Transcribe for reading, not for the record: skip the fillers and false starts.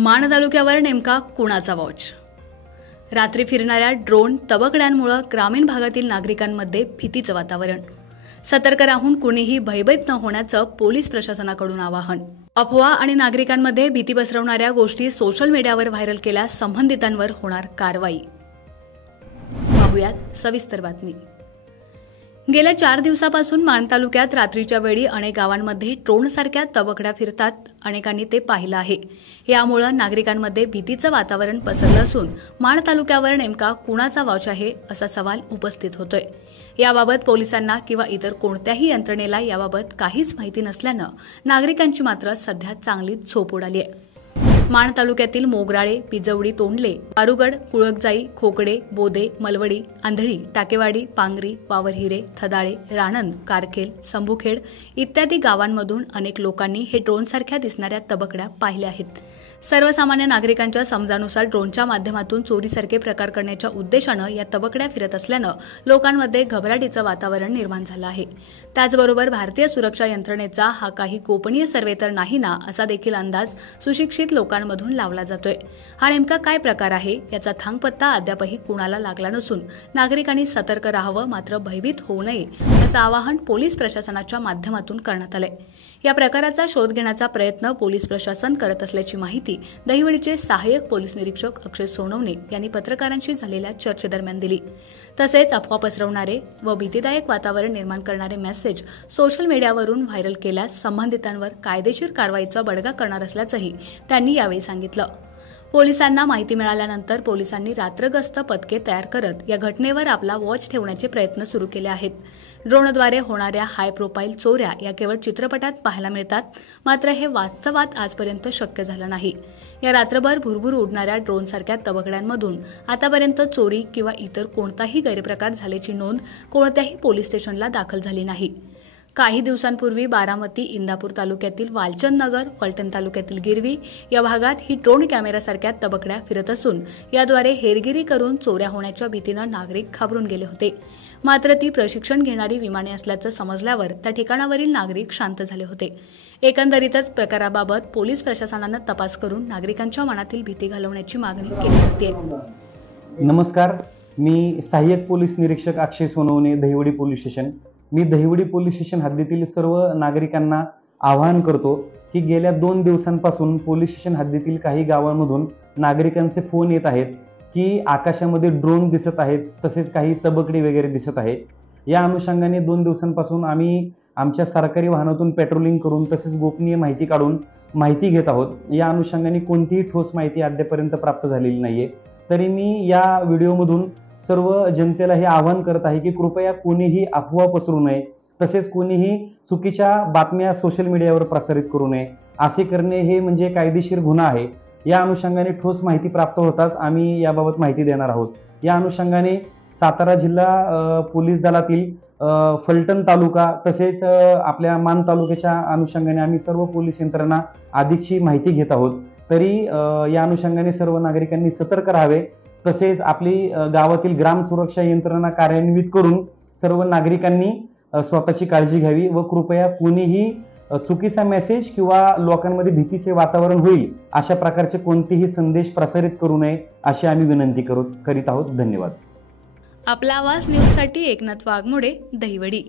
माण तालुक्यावर नेमका कुणाचा वॉच? रात्री फिरणाऱ्या ड्रोन तबकड्यांमुळे ग्रामीण भागातील नागरिकांमध्ये भीतीचं वातावरण. सतर्क राहून कुणीही भयभीत न होण्याचं पोलीस प्रशासनाकडून आवाहन. अफवा आणि नागरिकांमध्ये भीती पसरवणाऱ्या गोष्टी सोशल मीडियावर व्हायरल केल्यास संबंधितांवर होणार कारवाई. पाहुयात सविस्तर बातमी. गेल्या 4 दिवसापासून माण तालुक्यात रात्रीच्या वेळी अनेक गावांमध्ये ड्रोनसारख्या तबकड्या फिरतात. अनेकांनी ते पाहिलं आहे. यामुळे नागरिकांमध्ये भीतीचं वातावरण पसरलं असून माण तालुक्यावर नेमका कुणाचा वॉच आहे असा सवाल उपस्थित होतोय. याबाबत पोलिसांना किंवा इतर कोणत्याही यंत्रणेला याबाबत काहीच माहिती नसल्यानं नागरिकांची मात्र सध्या चांगलीच झोप उडाली आहे. माण तालुक्यातील मोगराळे, पिजवडी, तोंडले, पारुगड, कुळकजाई, खोकडे, बोदे, मलवडी, आंधळी, टाकेवाडी, पांगरी, वावरहिरे, थदाळे, राणंद, कारखेल, संभुखेड इत्यादी गावांमधून अनेक लोकांनी हे ड्रोनसारख्या दिसणाऱ्या तबकड्या पाहिल्या आहेत. सर्वसामान्य नागरिकांच्या समजानुसार ड्रोनच्या माध्यमातून चोरीसारखे प्रकार करण्याच्या उद्देशानं या तबकड्या फिरत असल्यानं लोकांमध्ये घबराटीचं वातावरण निर्माण झालं आहे. त्याचबरोबर भारतीय सुरक्षा यंत्रणेचा हा काही गोपनीय सर्वे तर नाही ना असा देखील अंदाज सुशिक्षित लोकांमधून लावला जातोय. हा नेमका काय प्रकार आहे याचा थांगपत्ता अद्यापही कुणाला लागला नसून नागरिकांनी सतर्क राहावं, मात्र भयभीत होऊ नये असं आवाहन पोलीस प्रशासनाच्या माध्यमातून करण्यात आलंय. या प्रकाराचा शोध घेण्याचा प्रयत्न पोलीस प्रशासन करत असल्याची माहिती दहिवडीचे सहाय्यक पोलीस निरीक्षक अक्षय सोनवणे यांनी पत्रकारांशी झालेल्या चर्चेदरम्यान दिली. तसेच अफवा पसरवणारे व भीतीदायक वातावरण निर्माण करणारे मेसेज सोशल मीडियावरून व्हायरल केल्यास संबंधितांवर कायदेशीर कारवाईचा बडगा करणार असल्याचंही त्यांनी यावेळी सांगितलं. पोलिसांना माहिती मिळाल्यानंतर पोलिसांनी रात्रगस्त पथके तयार करत या घटनेवर आपला वॉच ठेवण्याचे प्रयत्न सुरू केले आहेत. ड्रोनद्वारे होणाऱ्या हाय प्रोफाईल चोऱ्या या केवळ चित्रपटात पाहायला मिळतात, मात्र हे वास्तवात आजपर्यंत शक्य झालं नाही. या रात्रभर भुरभुर उडणाऱ्या ड्रोनसारख्या तबकड्यांमधून आतापर्यंत चोरी किंवा इतर कोणताही गैरप्रकार झाल्याची नोंद कोणत्याही पोलीस स्टेशनला दाखल झाली नाही. काही दिवसांपूर्वी बारामती, इंदापूर तालुक्यातील वालचंद नगर, फलटण तालुक्यातील गिरवी या भागात ही ड्रोन कॅमेरासारख्या तबकड्या फिरत असून याद्वारे हेरगिरी करून चोऱ्या होण्याच्या भीतीनं नागरिक घाबरून गेले होते. मात्र ती प्रशिक्षण घेणारी विमाने असल्याचं समजल्यावर त्या ठिकाणावरील नागरिक शांत झाले होते. एकंदरीतच प्रकाराबाबत पोलीस प्रशासनानं तपास करून नागरिकांच्या मनातील भीती घालवण्याची मागणी केली होती. नमस्कार, मी सहाय्यक पोलीस निरीक्षक अक्षय सोनवणे, दहिवडी पोलीस स्टेशन. मी दहिवडी पोलीस स्टेशन हद्दीतील सर्व नागरिकांना आवाहन करतो की गेल्या 2 दिवसांपासून पोलीस स्टेशन हद्दीतील काही गावांमधून नागरिकांचे फोन येत आहेत की आकाशामध्ये ड्रोन दिसत आहेत, तसेच काही तबकडी वगैरे दिसत आहे. या अनुषंगाने 2 दिवसांपासून आम्ही आमच्या सरकारी वाहनातून पेट्रोलिंग करून तसेच गोपनीय माहिती काढून माहिती घेत आहोत. या अनुषंगाने कोणतीही ठोस माहिती अद्यापर्यंत प्राप्त झालेली नाहीये. तरी मी या व्हिडिओमधून सर्व जनतेला हे आवाहन करत आहे की कृपया कोणीही अफवा पसरू नये, तसेच कोणीही चुकीच्या बातम्या सोशल मीडियावर प्रसारित करू नये. असे करणे हे म्हणजे कायदेशीर गुन्हा आहे. या अनुषंगाने ठोस माहिती प्राप्त होताच आम्ही याबाबत माहिती देणार आहोत. या अनुषंगाने सातारा जिल्हा पोलीस दलातील फलटण तालुका तसेच आपल्या माण तालुक्याच्या अनुषंगाने आम्ही सर्व पोलीस यंत्रणा अधिकची माहिती घेत आहोत. तरी या अनुषंगाने सर्व नागरिकांनी सतर्क राहावे. तसेच आपली गावातील ग्राम सुरक्षा यंत्रणा कार्यान्वित करून सर्व नागरिकांनी स्वतःची काळजी घ्यावी व कृपया कोणीही चुकीचा मेसेज किंवा लोकांमध्ये भीतीचे वातावरण होईल अशा प्रकारचे कोणतेही संदेश प्रसारित करू नये अशी आम्ही विनंती करीत आहोत. धन्यवाद. आपला आवाज न्यूजसाठी एकनाथ वाघमोडे, दहिवडी.